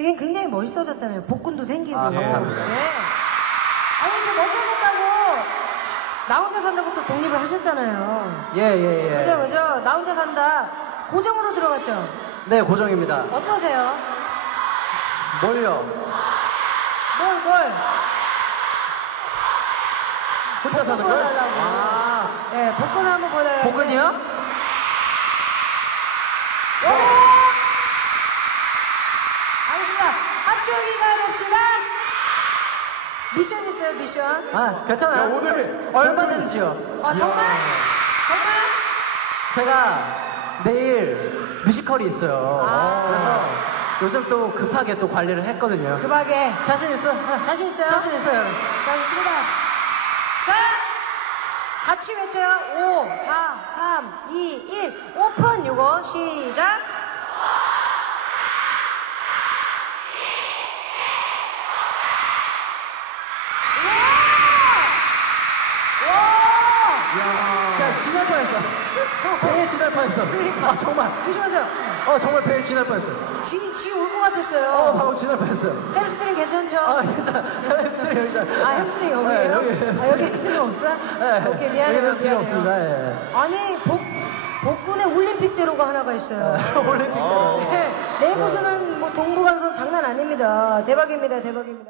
되게 굉장히 멋있어졌잖아요. 복근도 생기고. 아, 감사합니다. 네. 아니, 이렇게 멋져졌다고 나 혼자 산다고 또 독립을 하셨잖아요. 예, 예, 예. 그죠, 그죠. 나 혼자 산다. 고정으로 들어갔죠? 네, 고정입니다. 어떠세요? 뭘요? 뭘, 뭘? 혼자 사는 걸? 보여달라고. 아, 네, 복근 한번 보여달라고. 복근이요? 오! 알겠습니다. 합주기가 됩시다. 미션 있어요, 미션. 아, 괜찮아요. 야, 오늘 얼마든지요. 아, 정말? 정말? 제가 내일 뮤지컬이 있어요. 아. 그래서 요즘 또 급하게 또 관리를 했거든요. 급하게. 자신 있어? 자신 있어요? 자신 있어요. 자, 좋습니다. 자, 같이 외쳐요. 5, 4, 3, 2, 1. 오픈! 요거 시작. 와! 와! 자, 지날 뻔했어. 배에 지날 뻔했어. 아, 정말. 조심하세요. 어, 정말 배에 지날 뻔했어. 쥐, 쥐올 것 같았어요. 어, 방금 지날 뻔했어요. 햄스트링 괜찮죠? 아, 괜찮아. 햄스트링 여기 있잖아. 아, 햄스트링 여기에요? 네, 여기 아, 여기 햄스트링 없어? 네, 오케이, 미안해요. 여기 햄스트링. 없습니다. 예. 아니, 복, 복근에 올림픽대로가 하나가 있어요. 올림픽 때. 네, 내부수는 뭐 동부간선 장난 아닙니다. 대박입니다, 대박입니다.